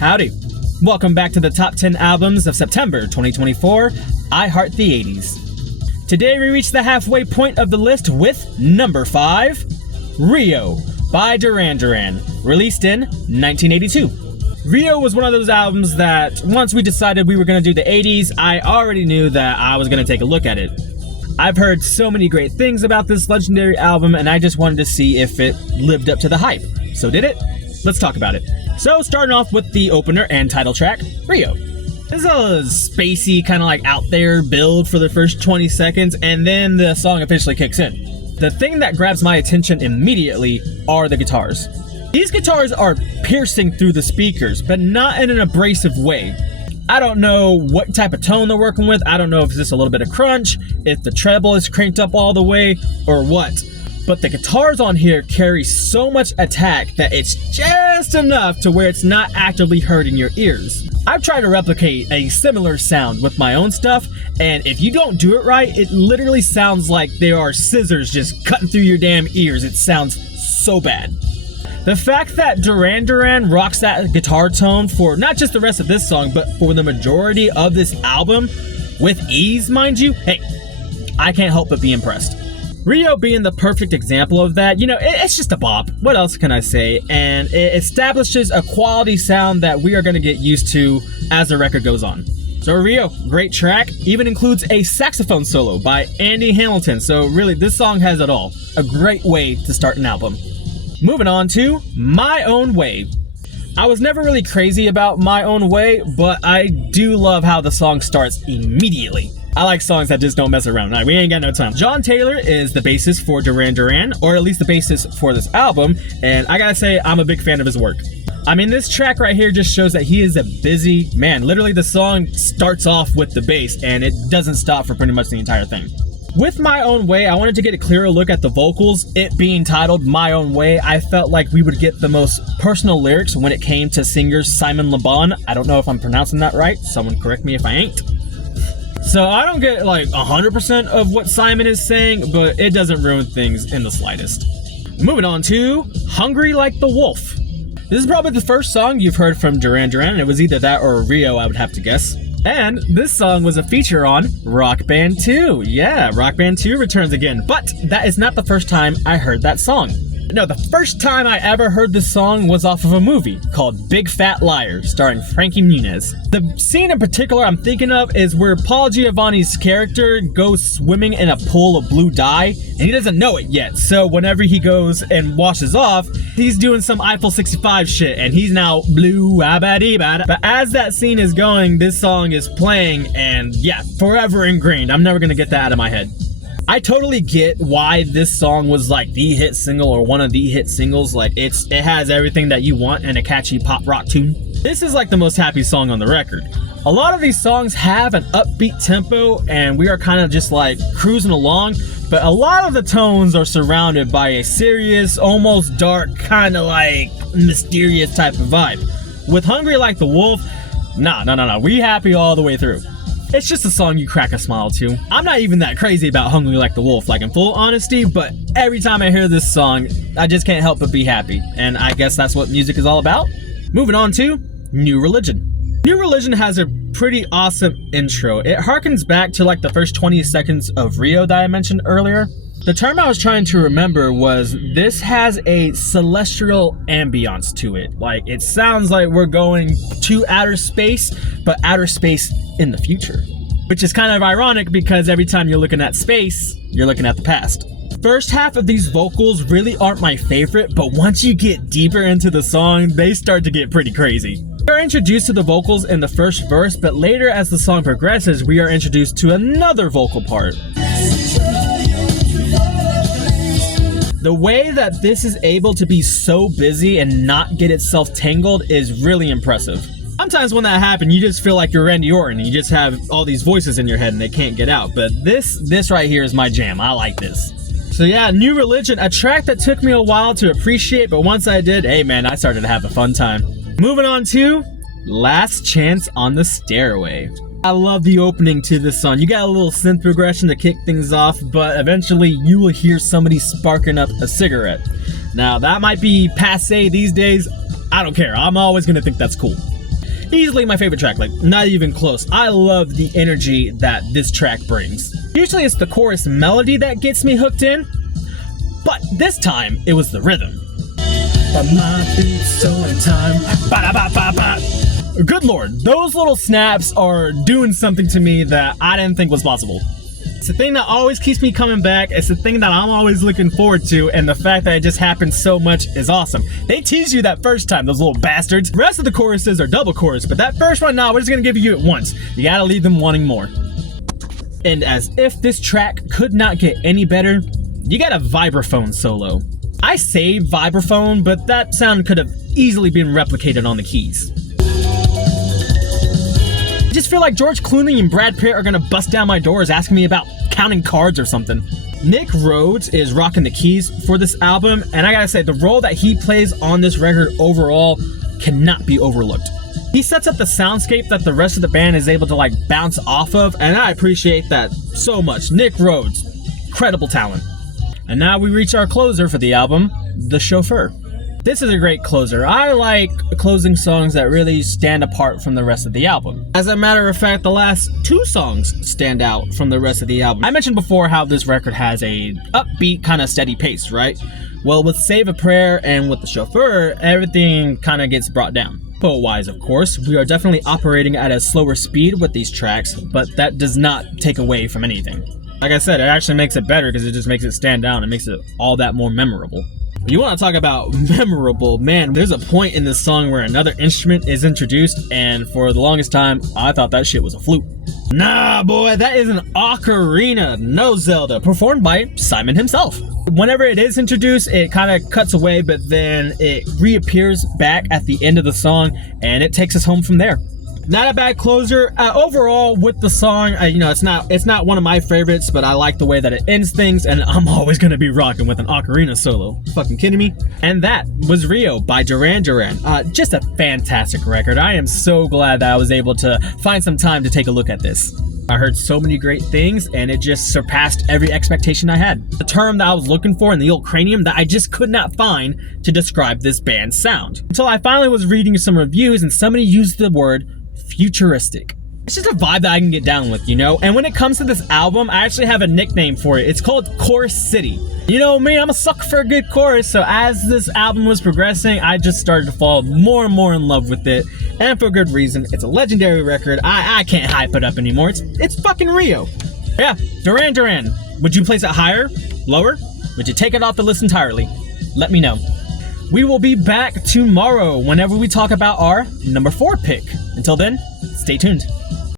Howdy. Welcome back to the top 10 albums of September 2024. I heart the 80s. Today we reach the halfway point of the list with number 5, Rio by Duran Duran, released in 1982. Rio was one of those albums that once we decided we were going to do the 80s, I already knew that I was going to take a look at it. I've heard so many great things about this legendary album and I just wanted to see if it lived up to the hype. So did it? Let's talk about it. So starting off with the opener and title track, Rio. This is a spacey, kind of like out there build for the first 20 seconds, and then the song officially kicks in. The thing that grabs my attention immediately are the guitars. These guitars are piercing through the speakers, but not in an abrasive way. I don't know what type of tone they're working with. I don't know if it's just a little bit of crunch, if the treble is cranked up all the way, or what. But the guitars on here carry so much attack that it's just enough to where it's not actively hurting your ears. I've tried to replicate a similar sound with my own stuff, and if you don't do it right, it literally sounds like there are scissors just cutting through your damn ears. It sounds so bad. The fact that Duran Duran rocks that guitar tone for not just the rest of this song, but for the majority of this album, with ease, mind you, hey, I can't help but be impressed. Rio being the perfect example of that, it's just a bop. What else can I say? And it establishes a quality sound that we are going to get used to as the record goes on. So Rio, great track, even includes a saxophone solo by Andy Hamilton. So really, this song has it all. A great way to start an album. Moving on to My Own Way. I was never really crazy about My Own Way, but I do love how the song starts immediately. I like songs that just don't mess around. We ain't got no time. John Taylor is the bassist for Duran Duran, or at least the bassist for this album, and I gotta say, I'm a big fan of his work. I mean, this track right here just shows that he is a busy man. Literally, the song starts off with the bass, and it doesn't stop for pretty much the entire thing. With My Own Way, I wanted to get a clearer look at the vocals. It being titled My Own Way, I felt like we would get the most personal lyrics when it came to singer Simon Le Bon. I don't know if I'm pronouncing that right. Someone correct me if I ain't. So I don't get like 100% of what Simon is saying, but it doesn't ruin things in the slightest. Moving on to Hungry Like the Wolf. This is probably the first song you've heard from Duran Duran, and it was either that or Rio, I would have to guess. And this song was a feature on Rock Band 2. Yeah, Rock Band 2 returns again, but that is not the first time I heard that song. No, the first time I ever heard this song was off of a movie called Big Fat Liar, starring Frankie Muniz. The scene in particular I'm thinking of is where Paul Giamatti's character goes swimming in a pool of blue dye, and he doesn't know it yet. So whenever he goes and washes off, he's doing some Eiffel 65 shit, and he's now blue, abadee-bada. But as that scene is going, this song is playing, and yeah, forever ingrained. I'm never gonna get that out of my head. I totally get why this song was like the hit single or one of the hit singles. Like it has everything that you want in a catchy pop rock tune. This is like the most happy song on the record. A lot of these songs have an upbeat tempo and we are kind of just like cruising along, but a lot of the tones are surrounded by a serious, almost dark, kind of like mysterious type of vibe. With Hungry Like the Wolf, nah, we happy all the way through. It's just a song you crack a smile to. I'm not even that crazy about Hungry Like the Wolf, like in full honesty, but every time I hear this song, I just can't help but be happy. And I guess that's what music is all about. Moving on to New Religion. New Religion has a pretty awesome intro. It harkens back to like the first 20 seconds of Rio that I mentioned earlier. The term I was trying to remember was this has a celestial ambiance to it. Like it sounds like we're going to outer space, but outer space in the future. Which is kind of ironic because every time you're looking at space, you're looking at the past. First half of these vocals really aren't my favorite, but once you get deeper into the song, they start to get pretty crazy. We are introduced to the vocals in the first verse, but later as the song progresses, we are introduced to another vocal part. The way that this is able to be so busy and not get itself tangled is really impressive. Sometimes when that happens, you just feel like you're Randy Orton. You just have all these voices in your head and they can't get out. But this right here is my jam. I like this. So yeah, New Religion, a track that took me a while to appreciate, but once I did, hey man, I started to have a fun time. Moving on to Last Chance on the Stairway. I love the opening to this song. You got a little synth progression to kick things off, but eventually you will hear somebody sparking up a cigarette. Now that might be passé these days. I don't care. I'm always gonna think that's cool. Easily my favorite track, like not even close. I love the energy that this track brings. Usually it's the chorus melody that gets me hooked in, but this time it was the rhythm. But my beat's so in time. Ba-da-ba-ba-ba. Good lord, those little snaps are doing something to me that I didn't think was possible. It's the thing that always keeps me coming back. It's the thing that I'm always looking forward to, and the fact that it just happens so much is awesome. They tease you that first time, those little bastards. The rest of the choruses are double chorus, but that first one, nah, we're just gonna give you it once. You gotta leave them wanting more. And as if this track could not get any better, you got a vibraphone solo. I say vibraphone, but that sound could have easily been replicated on the keys. I just feel like George Clooney and Brad Pitt are gonna bust down my doors asking me about counting cards or something. Nick Rhodes is rocking the keys for this album, and I gotta say, the role that he plays on this record overall cannot be overlooked. He sets up the soundscape that the rest of the band is able to like bounce off of, and I appreciate that so much. Nick Rhodes, incredible talent. And now we reach our closer for the album, The Chauffeur. This is a great closer. I like closing songs that really stand apart from the rest of the album. As a matter of fact, the last two songs stand out from the rest of the album. I mentioned before how this record has a upbeat kind of steady pace, right? Well, with Save a Prayer and with The Chauffeur, everything kind of gets brought down. Tempo-wise, of course, we are definitely operating at a slower speed with these tracks, but that does not take away from anything. Like I said, it actually makes it better because it just makes it stand out and makes it all that more memorable. You want to talk about memorable, man, there's a point in this song where another instrument is introduced, and for the longest time, I thought that shit was a flute. Nah, boy, that is an ocarina, no Zelda, performed by Simon himself. Whenever it is introduced, it kind of cuts away, but then it reappears back at the end of the song, and it takes us home from there. Not a bad closer. Overall, with the song, it's not one of my favorites, but I like the way that it ends things, and I'm always gonna be rocking with an ocarina solo. Fucking kidding me? And that was Rio by Duran Duran. Just a fantastic record. I am so glad that I was able to find some time to take a look at this. I heard so many great things, and it just surpassed every expectation I had. The term that I was looking for in the old cranium that I just could not find to describe this band's sound. Until I finally was reading some reviews, and somebody used the word futuristic. It's just a vibe that I can get down with, And when it comes to this album, I actually have a nickname for it. It's called Chorus City. You know me, I'm a sucker for a good chorus, so as this album was progressing, I just started to fall more and more in love with it, and for good reason. It's a legendary record. I can't hype it up anymore. It's fucking Rio. Yeah, Duran Duran. Would you place it higher? Lower? Would you take it off the list entirely? Let me know. We will be back tomorrow whenever we talk about our number 4 pick. Until then, stay tuned.